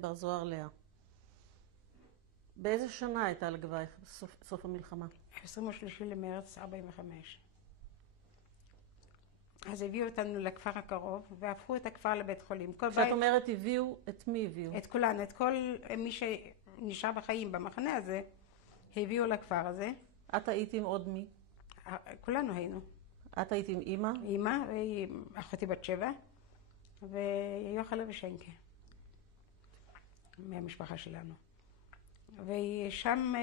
בר זוהר לאה. באיזה שנה הייתה לגבייך סוף המלחמה? 23 למרץ 45. אז הביאו אותנו לכפר הקרוב, והפכו את הכפר לבית חולים. כשאת אומרת הביאו, את מי הביאו? את כולן, את כל מי שנשאר בחיים במחנה הזה, הביאו לכפר הזה. את היית עם עוד מי? כולנו היינו. את היית עם אמא? אמא, ואחותי בת 7, ויוחלה ושנקה, מהמשפחה שלנו. ושם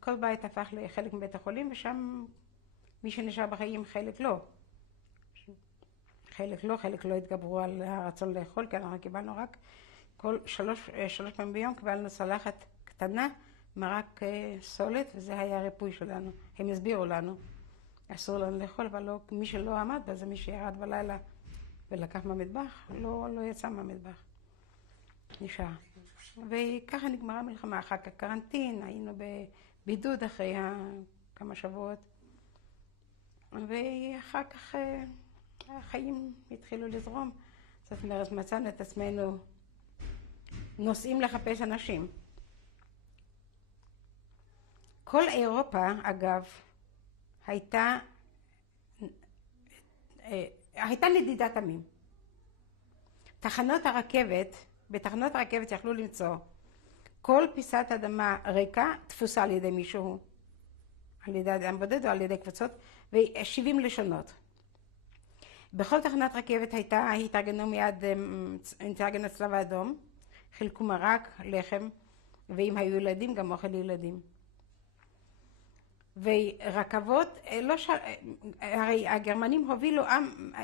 כל בית הפך לחלק מבית החולים, ושם מי שנשאר בחיים חלק לא. חלק לא התגברו על הרצון לאכול, כי אנחנו קיבלנו רק שלוש פעמים ביום, קיבלנו צלחת קטנה, מרק סולת, וזה היה הריפוי שלנו. הם הסבירו לנו, אסור לנו לאכול, אבל לא, מי שלא עמד בזה, מי שירד בלילה ולקח מהמטבח, לא יצא מהמטבח. נשאר. וככה נגמרה המלחמה. אחר כך קרנטין, היינו בבידוד אחרי כמה שבועות. ואחר כך החיים התחילו לזרום. זאת אומרת, מצאנו את עצמנו נוסעים לחפש אנשים. כל אירופה, אגב, הייתה נדידת עמים. בתחנות הרכבת יכלו למצוא כל פיסת אדמה ריקה תפוסה על ידי מישהו, על ידי אדם בודד או על ידי קבוצות, ו70 לשונות. בכל תחנת רכבת התארגנו מיד, התארגן הצלב האדום, חילקו מרק, לחם, ואם היו ילדים, גם אוכל לילדים. ורכבות, הרי הגרמנים הובילו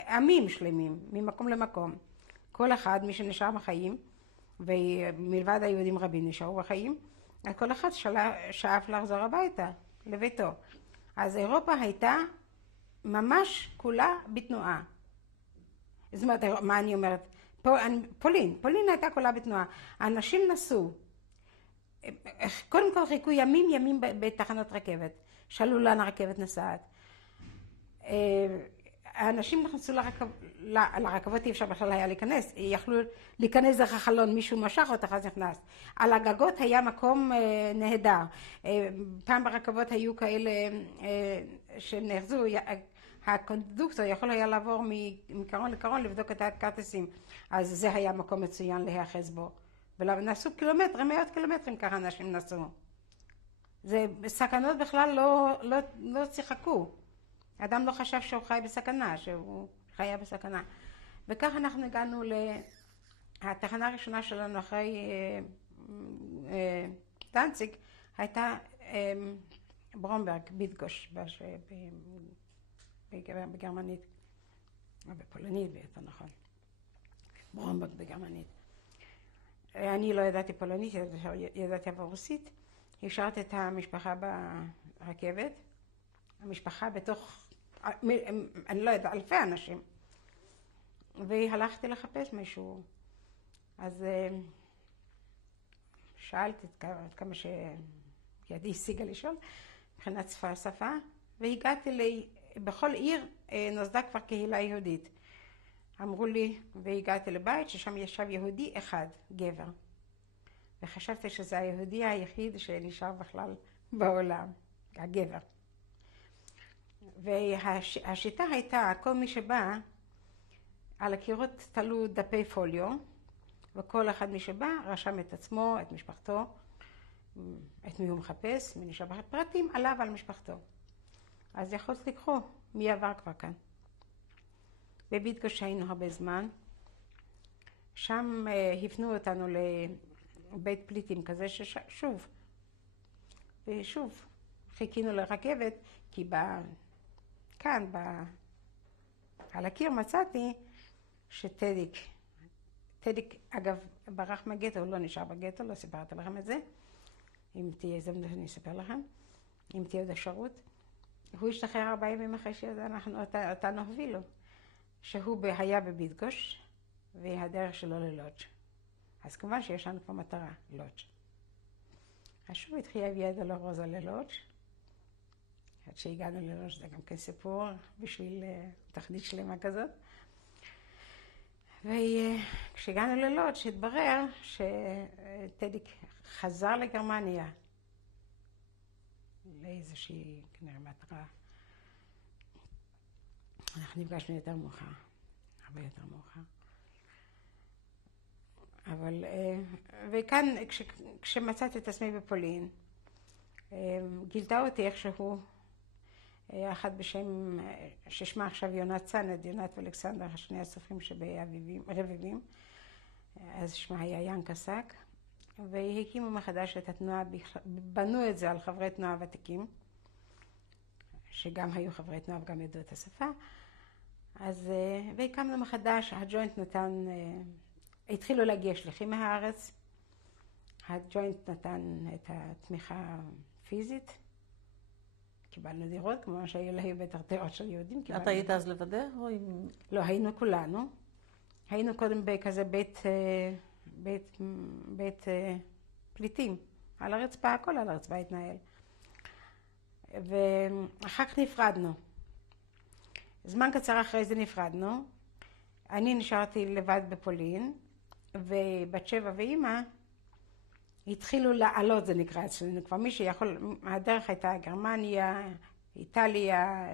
עמים שלמים, ממקום למקום. כל אחד, מי שנשאר בחיים, ומלבד היהודים רבים נשארו בחיים, כל אחד שאף לחזור הביתה, לביתו. אז אירופה הייתה ממש כולה בתנועה. זאת אומרת, מה אני אומרת? פולין הייתה כולה בתנועה. האנשים נסעו. קודם כל חיכו ימים בתחנות רכבת. שאלו לאן הרכבת נסעת. האנשים נכנסו לרכבות, אי אפשר בכלל היה להיכנס. יכלו להיכנס דרך החלון, מישהו משך אותך, אז נכנס. על הגגות היה מקום נהדר. פעם ברכבות היו כאלה שנאחזו, הקונדוקטור יכול היה לעבור מקרון לקרון לבדוק את הכרטיסים. אז זה היה מקום מצוין להיאחז בו. ונסעו מאות קילומטרים ככה אנשים נסעו. זה סכנות בכלל לא שיחקו. אדם לא חשב שהוא חי בסכנה, שהוא חיה בסכנה. וכך אנחנו הגענו לתחנה הראשונה שלנו אחרי דנציג, הייתה ברומברג, ביטגוש, בגרמנית, או בפולנית ביותר נכון. ברומברג בגרמנית. אני לא ידעתי פולנית, ידעתי אבל רוסית. השארתי את המשפחה ברכבת. המשפחה בתוך, אני לא יודעת, אלפי אנשים. והלכתי לחפש מישהו. אז שאלתי את כמה שידי השיגה לשאול, מבחינת שפה, והגעתי בכל עיר נוסדה כבר קהילה יהודית. אמרו לי, והגעתי לבית ששם ישב יהודי אחד, גבר. וחשבתי שזה היהודי היחיד שנשאר בכלל בעולם, הגבר. והשיטה הייתה, כל מי שבא, על הקירות תלו דפי פוליו, וכל אחד מי שבא רשם את עצמו, את משפחתו, את מי הוא מחפש, מי נשאר בפרטים, עליו על משפחתו. אז יכולת לקחו מי עבר כבר כאן. בביטגוש היינו הרבה זמן, שם הפנו אותנו לבית פליטים כזה ששוב, ושוב חיכינו לרכבת, כי כאן, על הקיר מצאתי שטדיק, אגב, ברח מהגטו, הוא לא נשאר בגטו, לא סיפרתי לכם את זה. אם תהיה הזדמנות אני אספר לכם, אם תהיה עוד אפשרות. הוא השתחרר 40 ימים אחרי שאותנו הובילו, שהוא היה בביטגוש, והדרך שלו ללודג'. אז כמובן שיש לנו כבר מטרה, לודג'. אז שוב התחילה ויה דולורוזה ללודג'. עד שהגענו ללודג' זה גם כן סיפור בשביל תכנית שלמה כזאת. וכשהגענו ללודג' התברר שטדי חזר לגרמניה לאיזושהי כנראה מטרה. אנחנו נפגשנו יותר מאוחר, הרבה יותר מאוחר. אבל, וכאן כשמצאתי את עצמי בפולין, גילתה אותי איכשהו אחד בשם, ששמה עכשיו יונת צנד, יונת ואלכסנדר, השני הסופרים שברביבים, אז שמה היה ינקה סק, והקימו מחדש את התנועה, בנו את זה על חברי תנועה ותיקים, שגם היו חברי תנועה וגם ידעו את השפה, אז, והקמנו מחדש, הג'וינט נתן, התחילו להגיע שליחים מהארץ, הג'וינט נתן את התמיכה פיזית, קיבלנו דירות, כמו שהיו בטח דירות של יהודים. אתה היית אז לבדך או עם... לא, היינו כולנו. היינו קודם בכזה בית פליטים. על הרצפה, הכל על הרצפה התנהל. ואחר כך נפרדנו. זמן קצר אחרי זה נפרדנו. אני נשארתי לבד בפולין, ובת שבע ואימא התחילו לעלות, זה נקרא אצלנו. כבר מי שיכול, הדרך הייתה גרמניה, איטליה,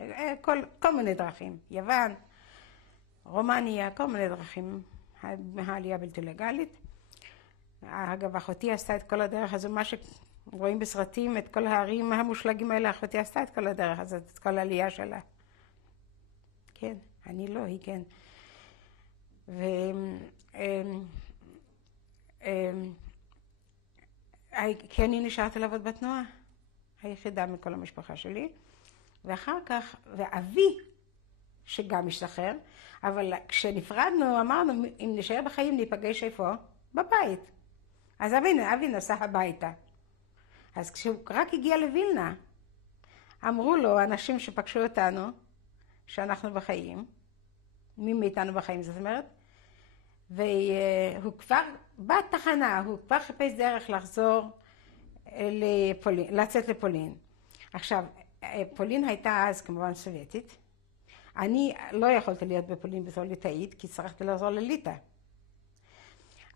כל מיני דרכים. יוון, רומניה, כל מיני דרכים. העלייה בלתי לגלית. אגב, אחותי עשתה את כל הדרך הזו, מה שרואים בסרטים, את כל הערים המושלגים האלה, אחותי עשתה את כל הדרך הזאת, את כל העלייה שלה. כן, אני לא, היא כן. כי אני נשארתי לעבוד בתנועה, היחידה מכל המשפחה שלי, ואחר כך, ואבי, שגם השתחרר, אבל כשנפרדנו אמרנו, אם נשאר בחיים ניפגש איפה? בבית. אז אבי נסע הביתה. אז כשהוא רק הגיע לווילנה, אמרו לו אנשים שפגשו אותנו, שאנחנו בחיים, מי מאיתנו בחיים זאת אומרת, והוא כבר, בתחנה, הוא כבר חיפש דרך לחזור לפולין, לצאת לפולין. עכשיו, פולין הייתה אז כמובן סובייטית. אני לא יכולתי להיות בפולין בתור ליטאית, כי צריכתי לחזור לליטא.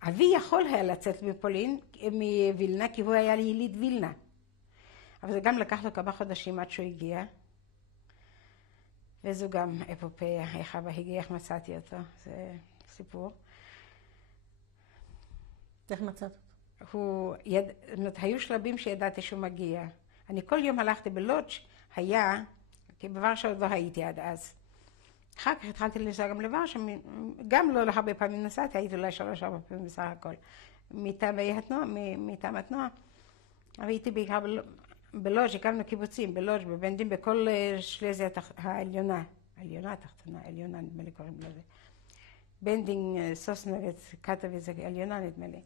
אבי יכול היה לצאת מפולין, מווילנה, כי הוא היה יליד וילנה. אבל זה גם לקח לו כמה חודשים עד שהוא הגיע. וזו גם אפופיה, איך אבא הגיע, איך מצאתי אותו, זה סיפור. איך מצאת? היו שלבים שידעתי שהוא מגיע. אני כל יום הלכתי בלודג' היה, כי בוורשה עוד לא הייתי עד אז. אחר כך התחלתי לנסוע גם לוורשה, גם לא הרבה פעמים נסעתי, הייתי אולי 3-4 פעמים בסך הכל. מטעם התנועה. אבל הייתי בעיקר בלודג', הקמנו קיבוצים, בלודג', בבנדים, בכל שלזיה העליונה. העליונה נדמה לי קוראים לזה. בנדינג, סוסנוויץ, קטוביץ, עליונה נדמה לי.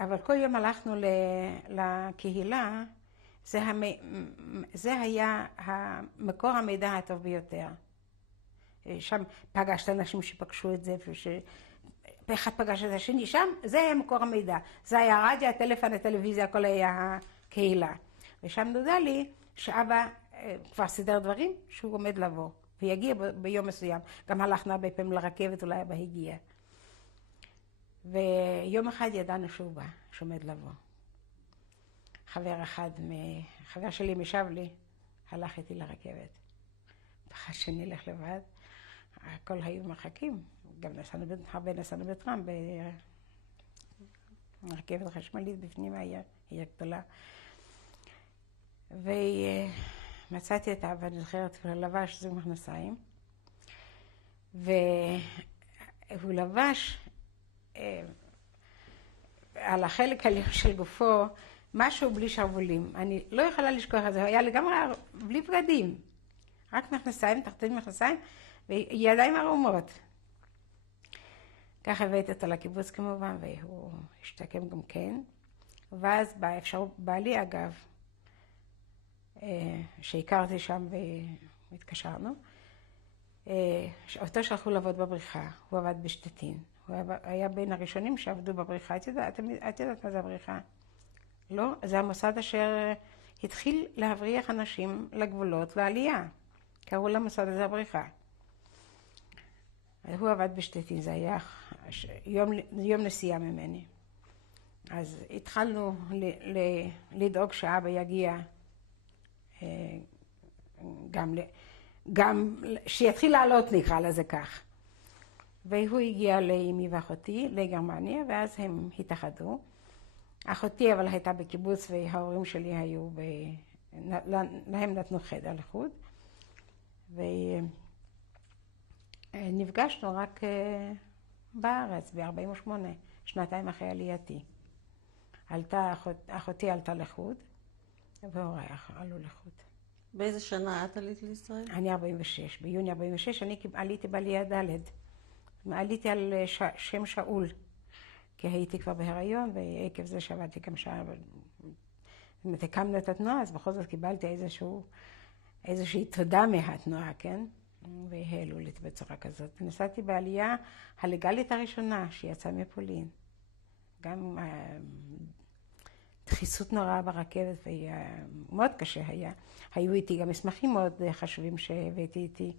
אבל כל יום הלכנו לקהילה, זה היה מקור המידע הטוב ביותר. שם פגשת אנשים שפגשו את זה, אחד פגש את השני, שם זה היה מקור המידע. זה היה הרדיו, הטלפון, הטלוויזיה, הכל היה הקהילה. ושם נודע לי שאבא כבר סידר דברים שהוא עומד לבוא, ויגיע ביום מסוים. גם הלכנו הרבה פעמים לרכבת, אולי אבא הגיע. ויום אחד ידענו שהוא בא, שעומד לבוא. חבר שלי משבלי, הלך איתי לרכבת. פחד שנלך לבד. הכל היו מרחקים. גם הרבה נסענו בטראם, ברכבת חשמלית בפנים העיר, עיר גדולה. ומצאתי את אבא, אני זוכרת, הוא לבש זוג מכנסיים. והוא לבש על החלק העליון של גופו, משהו בלי שרוולים. אני לא יכולה לשכוח את זה, היה לגמרי בלי בגדים. רק מכנסיים, תחתית מכנסיים, וידיים ערומות. ככה הבאתי אותו לקיבוץ כמובן, והוא השתקם גם כן. ואז בעלי אגב, שהכרתי שם והתקשרנו, אותו שלחו לעבוד בבריכה, הוא עבד בשטטין. הוא היה בין הראשונים שעבדו בבריכה. את יודעת מה זה הבריכה? לא, זה המוסד אשר התחיל להבריח אנשים לגבולות, לעלייה. קראו למוסד הזה הבריכה. הוא עבד בשטטין, זה היה יום נסיעה ממני. אז התחלנו לדאוג שאבא יגיע, גם שיתחיל לעלות, נקרא לזה כך. והוא הגיע לאמי ואחותי לגרמניה, ואז הם התאחדו. אחותי אבל הייתה בקיבוץ, וההורים שלי היו להם נתנו חדר לחוד. ונפגשנו רק בארץ, ב-48, שנתיים אחרי עלייתי. אחותי עלתה לחוד, והוריי עלו לחוד. באיזה שנה את עלית לישראל? אני 46. ביוני 46 אני עליתי בעלייה ד'. עליתי על שם שאול, כי הייתי כבר בהיריון, ועקב זה שעבדתי גם שעה, הקמנו את התנועה, אז בכל זאת קיבלתי איזושהי תודה מהתנועה, כן? והעלו לי בצורה כזאת. נסעתי בעלייה הלגלית הראשונה שיצאה מפולין. גם דחיסות נוראה ברכבת, ומאוד קשה היה. היו איתי גם מסמכים מאוד חשובים שהבאתי איתי.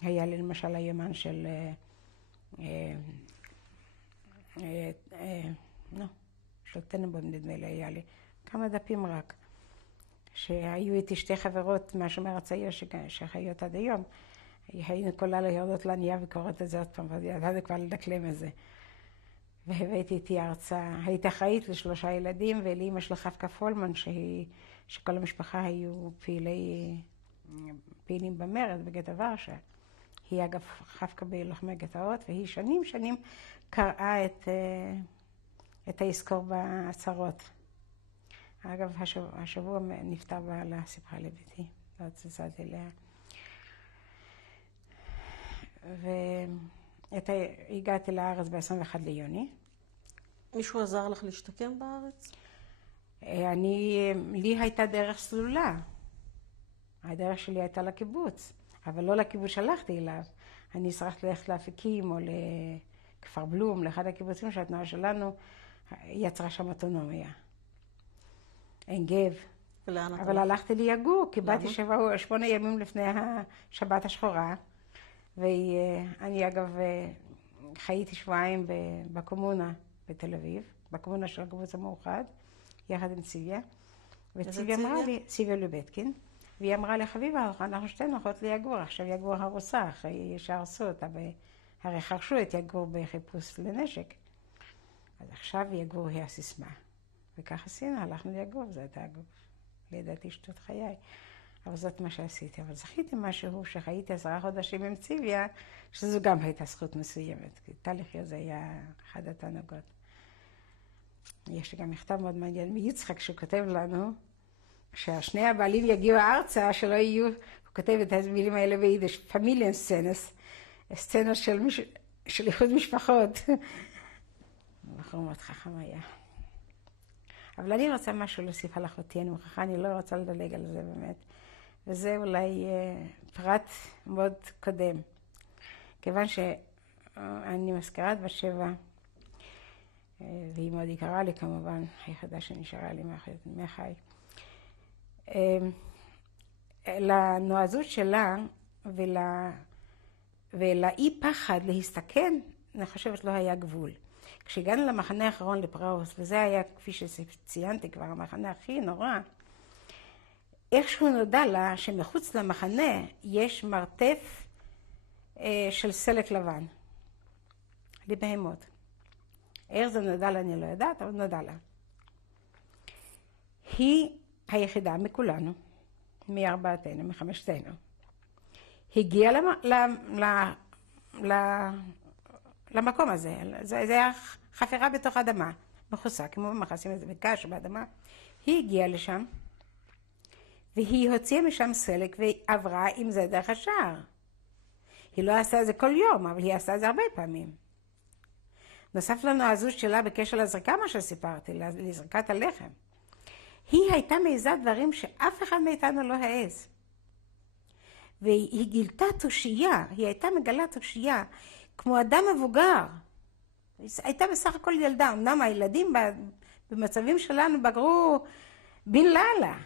היה לי למשל היומן של של טננבוים, נדמה לי, היה לי כמה דפים רק, שהיו איתי שתי חברות מהשומר הצעיר שחיות עד היום. היינו כל לילה יורדות לנייר וקוראות את זה עוד פעם, וידעתי כבר לדקלם את זה. והבאתי איתי הרצאה, הייתי אחראית ל3 ילדים, ולאמא של חבקה פולמן, שכל המשפחה היו פעילים במרד בגטו ורשה. היא אגב חבקה בלוחמי גטאות, והיא שנים קראה את האזכור בעצרות. אגב, השבוע נפטר בעלה, סיפרה לביתי, לא צלצלתי אליה. והגעתי לארץ ב-21 ליוני. מישהו עזר לך להשתקם בארץ? לי הייתה דרך סלולה. הדרך שלי הייתה לקיבוץ, אבל לא לקיבוץ שהלכתי אליו. אני הצטרכתי ללכת לאפיקים או לכפר בלום, לאחד הקיבוצים שהתנועה שלנו יצרה שם אוטונומיה. עין גב. אבל הלכתי ליגור, כי באתי 8 ימים לפני השבת השחורה. ואני אגב חייתי 2 שבועות בקומונה בתל אביב, בקומונה של הקיבוץ המאוחד, יחד עם ציוויה. וציוויה אמרה לי, ציוויה לובטקין, והיא אמרה לי, חביבה, אנחנו שתינו הולכות ליגור, עכשיו יגור הרוסה, אחרי שהרסו אותה, הרי חרשו את יגור בחיפוש לנשק. אז עכשיו יגור היא הסיסמה. וכך עשינו, הלכנו ליגור, זה הייתה אגב, לידעתי שטות חיי. אבל זאת מה שעשיתי. אבל זכיתי משהו שחייתי 10 חודשים עם ציוויה, שזו גם הייתה זכות מסוימת. כי תהליך הזה היה אחד התענוגות. יש לי גם מכתב מאוד מעניין מיצחק שכותב לנו, כששני הבעלים יגיעו ארצה, שלא יהיו, הוא כותב את המילים האלה ביידיש, פמיליה סצנס, סצנה של איחוד משפחות. בחור מאוד חכם היה. אבל אני רוצה משהו להוסיף על אחותי, אני מוכרחה, אני לא רוצה לדלג על זה באמת. וזה אולי פרט מאוד קודם. כיוון שאני מזכירת בת 7, והיא מאוד יקרה לי כמובן, היחידה שנשארה לי מהחי. לנועזות שלה ולאי פחד להסתכן, אני חושבת לא היה גבול. כשהגענו למחנה האחרון לפראוס, וזה היה כפי שציינתי כבר, המחנה הכי נורא, איכשהו נודע לה שמחוץ למחנה יש מרתף של סלק לבן, לבהמות. איך זה נודע לה אני לא יודעת, אבל נודע לה. היא היחידה מכולנו, מ4תנו, מ5תנו. הגיעה למקום הזה, זה היה חפירה בתוך אדמה, מחוסה, כמו מכסים את זה בקש באדמה. היא הגיעה לשם, והיא הוציאה משם סלק ועברה עם זה דרך השער. היא לא עשתה את זה כל יום, אבל היא עשתה את זה הרבה פעמים. נוסף לנועזות שלה בקשר לזרקה, מה שסיפרתי, לזרקת הלחם. היא הייתה מעיזה דברים שאף אחד מאיתנו לא העז. והיא גילתה תושייה, היא הייתה מגלה תושייה, כמו אדם מבוגר. היא הייתה בסך הכל ילדה, אמנם הילדים במצבים שלנו בגרו בן לילה.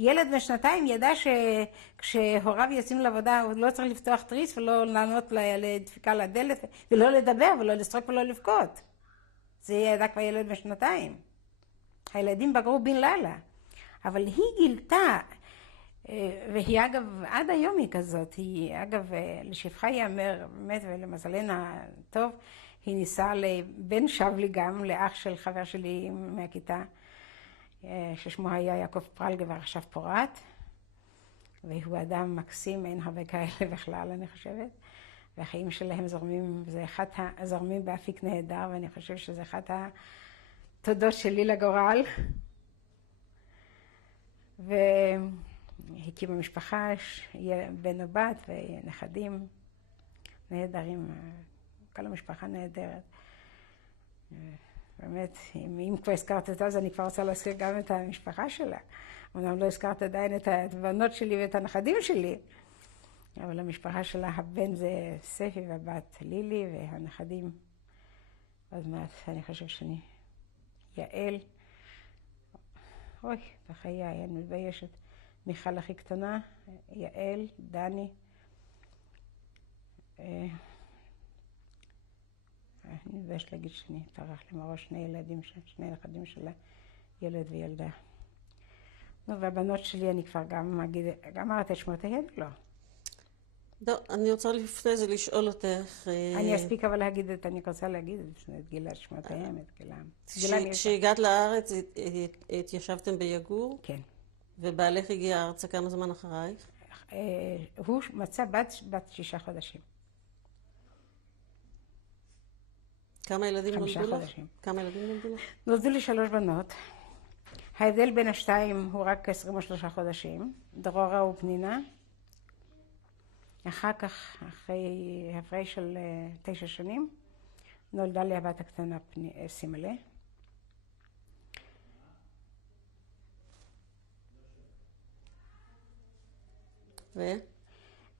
ילד בשנתיים ידע שכשהוריו יוצאים לעבודה הוא לא צריך לפתוח תריס ולא לענות לדפיקה לדלת ולא לדבר ולא לצחוק ולא לבכות. זה ידע כבר ילד בשנתיים. הילדים בגרו בן לילה. אבל היא גילתה, והיא אגב, עד היום היא כזאת, היא אגב, לשבחה ייאמר, באמת ולמזלנה טוב, היא ניסה לבן שבלי גם, לאח של חבר שלי מהכיתה, ששמו היה יעקב פרלגה ועכשיו פורט, והוא אדם מקסים, אין הרבה כאלה בכלל, אני חושבת, והחיים שלהם זורמים, זה אחד הזורמים באפיק נהדר, ואני חושבת שזה אחד התודות שלי לגורל. והקימה משפחה, בן או בת ונכדים נהדרים, כל המשפחה נהדרת. באמת, אם כבר הזכרת את זה, אז אני כבר רוצה להזכיר גם את המשפחה שלה. אומנם לא הזכרת עדיין את הבנות שלי ואת הנכדים שלי, אבל המשפחה שלה, הבן זה ספי והבת לילי, והנכדים, עוד מעט, אני חושב שאני, יעל, אוי, בחיי, אני מתביישת. מיכל הכי קטנה, יעל, דני. אני מתביישת להגיד שאני טרח לי מראש שני נכדים שלה, ילד וילדה. נו, והבנות שלי אני כבר גם אמרת את שמותיהן? לא. לא, אני רוצה לפני זה לשאול אותך... אני אספיק אבל להגיד אני רוצה להגיד את גילה שמותיהם, את גילם. כשהגעת לארץ, התיישבתם ביגור? כן. ובעלך הגיע ארצה כמה זמן אחרייך? הוא מצא בת 6 חודשים. כמה ילדים נולדו לך? 5 חודשים. כמה ילדים נולדו לך? נולדו לי 3 בנות. ההבדל בין השתיים הוא רק 23 חודשים. דרורה ופנינה. אחר כך, אחרי הפרש של 9 שנים, נולדה לי הבת הקטנה סימלה.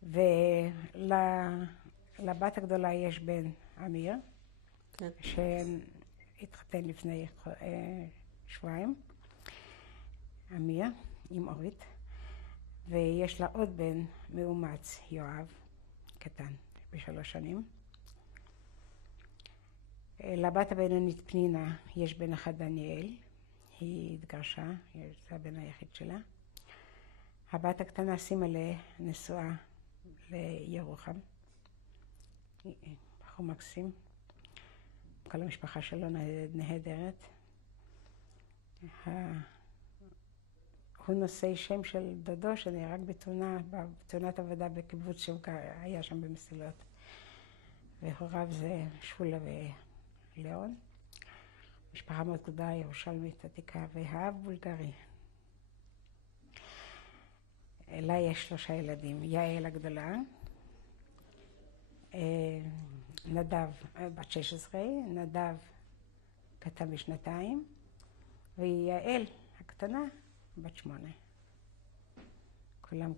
ולבת הגדולה יש בן אמיר, כן. שהתחתן לפני שבועיים, אמיר, עם אורית. ויש לה עוד בן מאומץ, יואב, קטן, ב3 שנים. לבת הבינונית פנינה יש בן אחד דניאל, היא התגרשה, זה הבן היחיד שלה. הבת הקטנה סימלה נשואה לירוחם, בחור מקסים, כל המשפחה שלו נהדרת. הוא נושא שם של דודו שנהרג בתאונת עבודה בקיבוץ שהוא היה שם במסילות. והוריו זה שולה וליאון. משפחה מאוד גדולה, ירושלמית עתיקה, והאב בולגרי. לה יש 3 ילדים, יעל הגדולה, נדב בת 16, נדב קטן ב2, ויעל הקטנה בת 8. כולם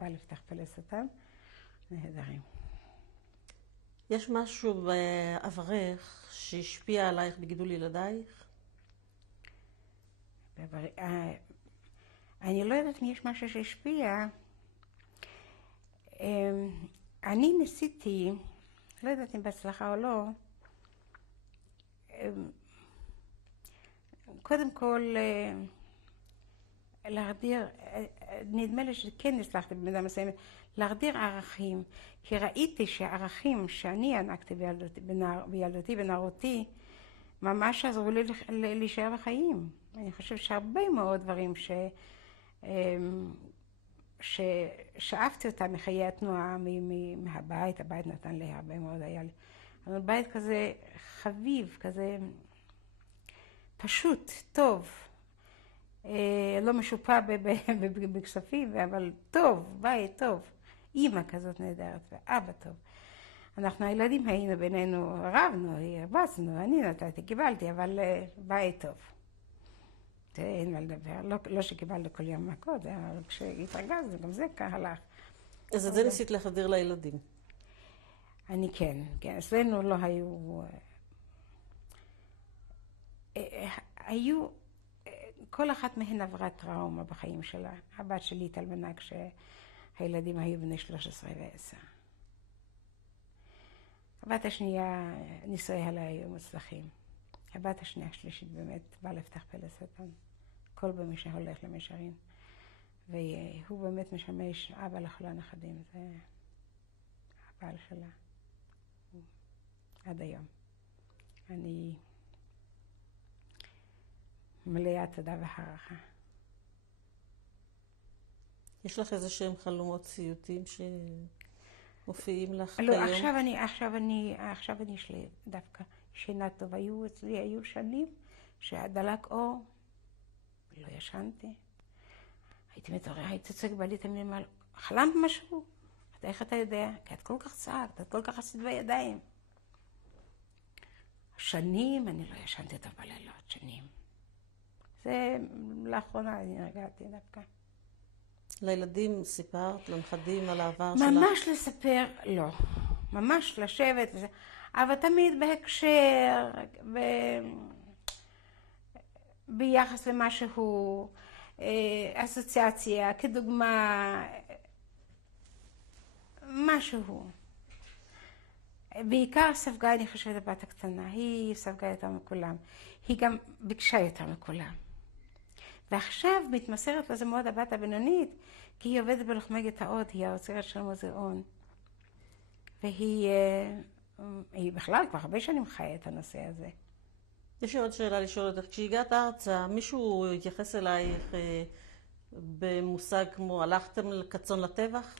בא לפתח פלס אותם, נהדרים. יש משהו בעברך שהשפיע עלייך בגידול ילדייך? אני לא יודעת אם יש משהו שהשפיע. אני ניסיתי, לא יודעת אם בהצלחה או לא, קודם כל להרדיר, נדמה לי שכן הצלחתי במידה מסוימת, להרדיר ערכים, כי ראיתי שהערכים שאני הענקתי בילדותי ונערותי, ממש עזרו לי להישאר בחיים. אני חושבת שהרבה מאוד דברים ששאפתי אותם מחיי התנועה, מהבית, הבית נתן לי הרבה מאוד, היה לי. אבל בית כזה חביב, כזה פשוט, טוב, לא משופע בכספים, אבל טוב, בית טוב, אמא כזאת נהדרת ואבא טוב. אנחנו הילדים היינו בינינו, רבנו, הרבצנו, אני נתתי, קיבלתי, אבל בית טוב. אין מה לדבר, לא שקיבלנו כל יום מכות, אבל כשהתרגזנו, גם זה הלך. אז את זה ניסית לחדר לילדים? אני כן, אצלנו לא היו, כל אחת מהן עברה טראומה בחיים שלה. הבת שלי התאלמנה כשהילדים היו בני 13 ו10. הבת השנייה, נישואיה עליה היו מוצלחים. הבת השנייה השלישית באמת באה לפתח פה לשטן. כל במי שהולך למישרין. והוא באמת משמש אבא לכל הנכדים. זה הבעל שלה. עד היום. אני מלאה תודה והערכה. יש לך איזה שהם חלומות סיוטים שמופיעים לך לא, כיום? עכשיו אני יש לי דווקא שינה טובה. היו שנים שדלק אור, לא ישנתי. הייתי מתעוררת, הייתי צועק בעלי תמיד אמרה, חלמת משהו? איך אתה יודע? כי את כל כך צעקת, את כל כך עשית בידיים. שנים אני לא ישנתי טוב בלילות, שנים. זה לאחרונה אני הרגעתי דווקא. לילדים סיפרת, לנכדים על העבר שלך? ממש לספר, לא. ממש לשבת וזה. אבל תמיד בהקשר, ביחס למשהו, אסוציאציה, כדוגמה, משהו. בעיקר ספגה, אני חושבת, הבת הקטנה. היא ספגה יותר מכולם. היא גם ביקשה יותר מכולם. ועכשיו מתמסרת לזה מאוד הבת הבינונית, כי היא עובדת בלוחמי גטאות, היא האוצרת של המוזיאון. והיא בכלל כבר הרבה שנים חיה את הנושא הזה. יש לי עוד שאלה לשאול אותך. כשהגעת ארצה, מישהו התייחס אלייך במושג כמו הלכתם כצאן לטבח?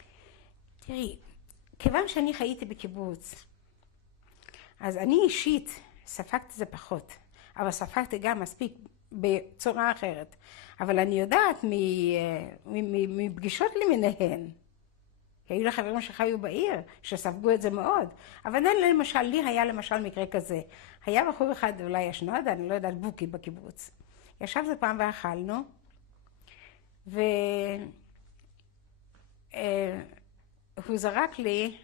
תראי, כיוון שאני חייתי בקיבוץ, אז אני אישית ספגתי זה פחות, אבל ספגתי גם מספיק בצורה אחרת. אבל אני יודעת מפגישות למיניהן, כי היו לחברים שחיו בעיר, שספגו את זה מאוד. אבל למשל, לי היה למשל מקרה כזה. היה בחור אחד, אולי ישנו עד, אני לא יודעת, בוקי בקיבוץ. ישבנו פעם ואכלנו, והוא זרק לי,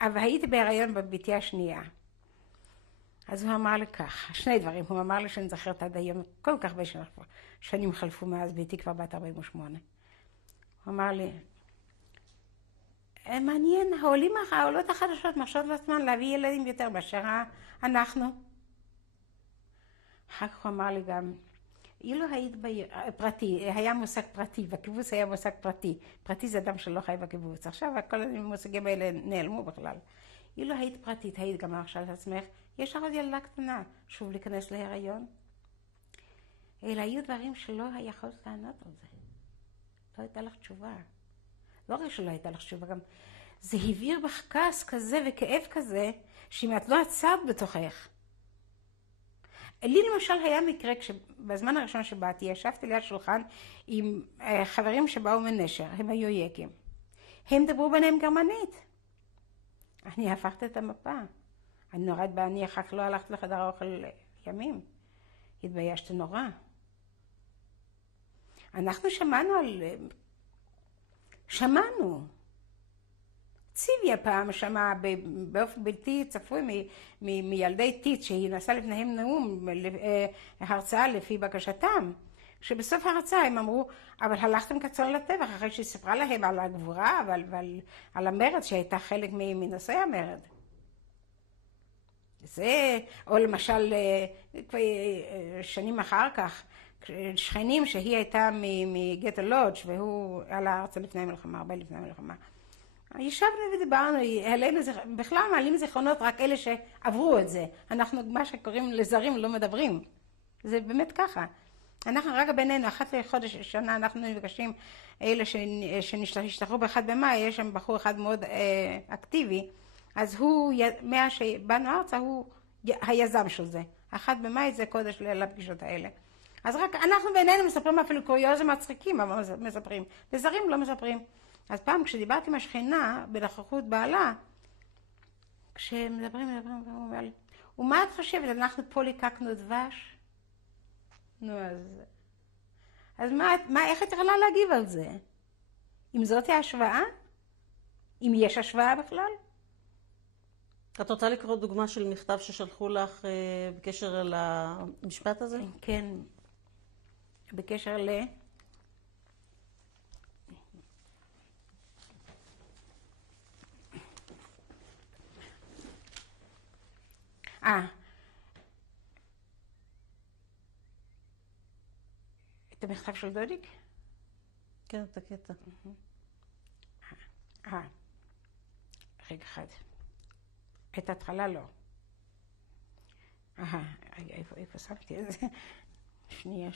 אבל הייתי בהיריון בביתי השנייה. אז הוא אמר לי כך, שני דברים, הוא אמר לי שאני זוכרת עד היום, כל כך הרבה שנים חלפו מאז, ביתי כבר בת 48. הוא אמר לי, מעניין, העולות החדשות מרשות לעצמן להביא ילדים יותר מאשר אנחנו. אחר כך הוא אמר לי גם, אילו היית פרטי, היה מושג פרטי, בקיבוץ היה מושג פרטי. פרטי זה אדם שלא חי בקיבוץ. עכשיו כל המושגים האלה נעלמו בכלל. אילו היית פרטית, היית גם עכשיו את עצמך, יש לך עוד ילדה קטנה, שוב להיכנס להיריון. אלה היו דברים שלא יכולת לענות על זה. לא הייתה לך תשובה. לא רק שלא הייתה לך תשובה, גם זה הבהיר בך כעס כזה וכאב כזה, שאם את לא עצרת בתוכך. לי למשל היה מקרה, בזמן הראשון שבאתי, ישבתי ליד שולחן עם חברים שבאו מנשר, הם היו יקים. הם דברו ביניהם גרמנית. אני הפכת את המפה. אני נוראת בעני, אחר כך לא הלכת לחדר האוכל ימים. התביישתי נורא. אנחנו שמענו. ציוויה פעם שמע באופן בלתי צפוי מילדי טיט, שהיא נסעה לפניהם נאום, הרצאה לפי בקשתם, שבסוף ההרצאה הם אמרו, אבל הלכתם כצאן לטבח, אחרי שהיא סיפרה להם על הגבורה ועל המרד שהייתה חלק מנושאי המרד. זה, או למשל, שנים אחר כך, שכנים שהיא הייתה מגטו לודג' והוא עלה ארצה לפני המלחמה, הרבה לפני המלחמה. ישבנו ודיברנו, בכלל מעלים זיכרונות רק אלה שעברו את זה. אנחנו, מה שקוראים לזרים, לא מדברים. זה באמת ככה. אנחנו רק בינינו, אחת לחודש שנה, אנחנו נפגשים, אלה שנשתחררו באחד במאי, יש שם בחור אחד מאוד אקטיבי, אז הוא, מאז שבאנו ארצה, הוא היזם של זה. אחד במאי זה קודש לפגישות האלה. אז רק אנחנו בינינו מספרים אפילו קוריוזים מצחיקים, אבל מספרים. לזרים לא מספרים. אז פעם כשדיברתי עם השכנה בנוכחות בעלה, כשמדברים, הוא אומר לי, ומה את חושבת? אנחנו פה ליקקנו דבש? נו, אז איך את יכולה להגיב על זה? אם זאת ההשוואה? אם יש השוואה בכלל? את רוצה לקרוא דוגמה של מכתב ששלחו לך בקשר למשפט הזה? כן. בקשר את המכתב של דודיק? כן, את הקטע. רגע אחד. את ההתחלה לא. איפה שמתי את זה? שנייה.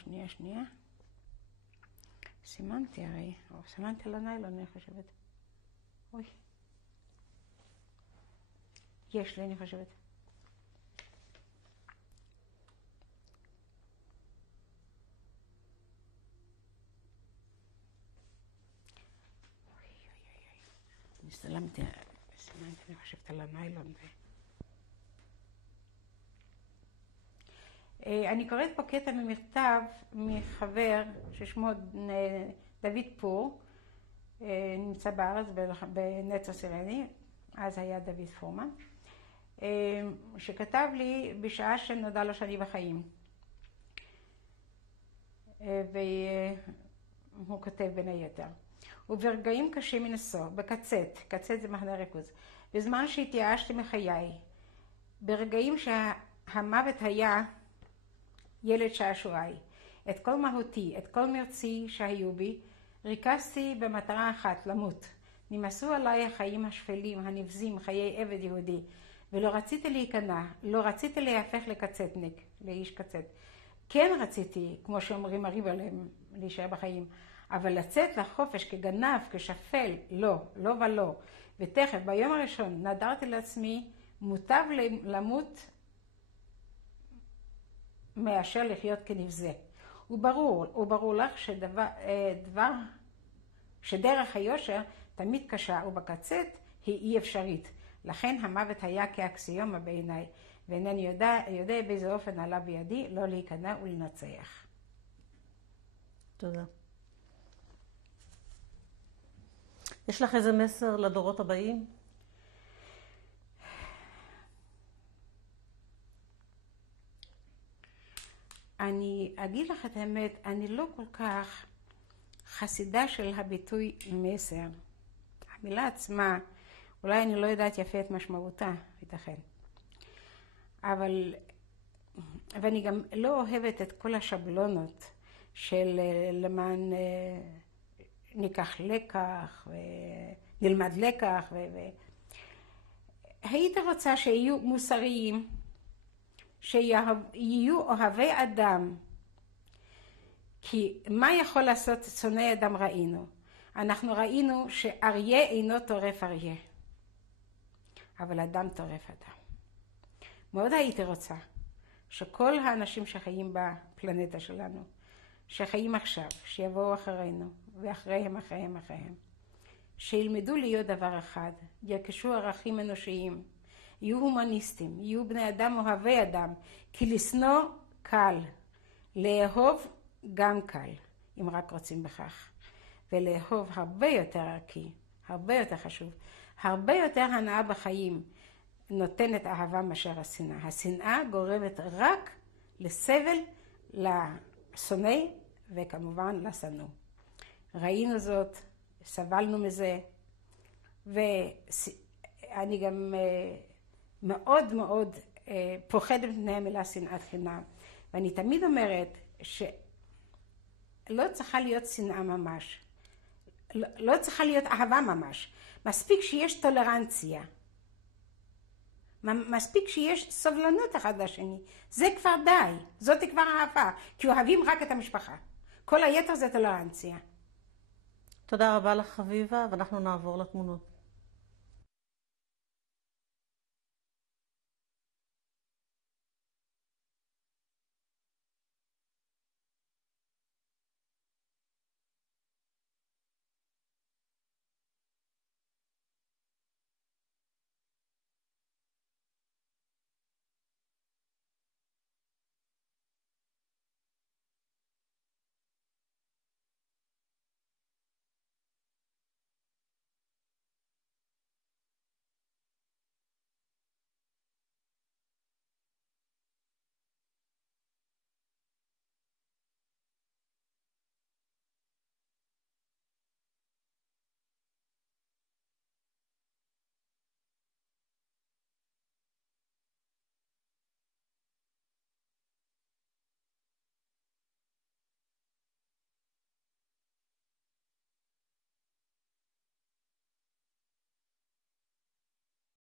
סימנתי הרי. סימנתי על הניילון, אני חושבת. אוי. יש לי, אני חושבת. סימנתי, אני חושבת על הניילון. אני קוראת פה קטע ממכתב מחבר ששמו דוד פור, נמצא בארץ בנצר סרני, אז היה דוד פורמן, שכתב לי בשעה שנודע לו שאני בחיים. והוא כותב בין היתר. וברגעים קשים מנשוא, קצת זה מחנה ריכוז, בזמן שהתייאשתי מחיי, ברגעים שהמוות היה ילד שעשועי, את כל מהותי, את כל מרצי שהיו בי, ריכזתי במטרה אחת, למות. נמאסו עליי החיים השפלים, הנבזים, חיי עבד יהודי, ולא רציתי להיכנע, לא רציתי להיהפך לקצתניק, לאיש קצת. כן רציתי, כמו שאומרים הריבלם, להישאר בחיים, אבל לצאת לחופש כגנב, כשפל, לא ולא. ותכף, ביום הראשון, נדרתי לעצמי, מוטב למות מאשר לחיות כנבזה. וברור לך שדרך היושר תמיד קשה, ובקצת היא אי אפשרית. לכן המוות היה כאקסיומה בעיניי, ואינני יודע באיזה אופן עלה בידי לא להיכנע ולנצח. תודה. יש לך איזה מסר לדורות הבאים? אני אגיד לך את האמת, אני לא כל כך חסידה של הביטוי מסר. המילה עצמה, אולי אני לא יודעת יפה את משמעותה, ייתכן. ואני גם לא אוהבת את כל השבלונות של למען ניקח לקח ונלמד לקח. הייתי רוצה שיהיו מוסריים, שיהיו אוהבי אדם, כי מה יכול לעשות שונא אדם ראינו? אנחנו ראינו שאריה אינו טורף אריה, אבל אדם טורף אדם. מאוד הייתי רוצה שכל האנשים שחיים בפלנטה שלנו, שחיים עכשיו, שיבואו אחרינו, ואחריהם, שילמדו להיות דבר אחד, ירכשו ערכים אנושיים, יהיו הומניסטים, יהיו בני אדם אוהבי אדם, כי לשנוא קל, לאהוב גם קל, אם רק רוצים בכך. ולאהוב הרבה יותר ערכי, הרבה יותר חשוב, הרבה יותר הנאה בחיים, נותנת אהבה מאשר השנאה. השנאה גורמת רק לסבל, לשונא וכמובן לשנוא. ראינו זאת, סבלנו מזה, ואני גם מאוד מאוד פוחדת מפני המילה שנאת חינם. ואני תמיד אומרת שלא צריכה להיות שנאה ממש, לא צריכה להיות אהבה ממש. מספיק שיש טולרנציה, מספיק שיש סובלנות אחד לשני, זה כבר די, זאת כבר אהבה, כי אוהבים רק את המשפחה. כל היתר זה טולרנציה. תודה רבה לך חביבה, ואנחנו נעבור לתמונות.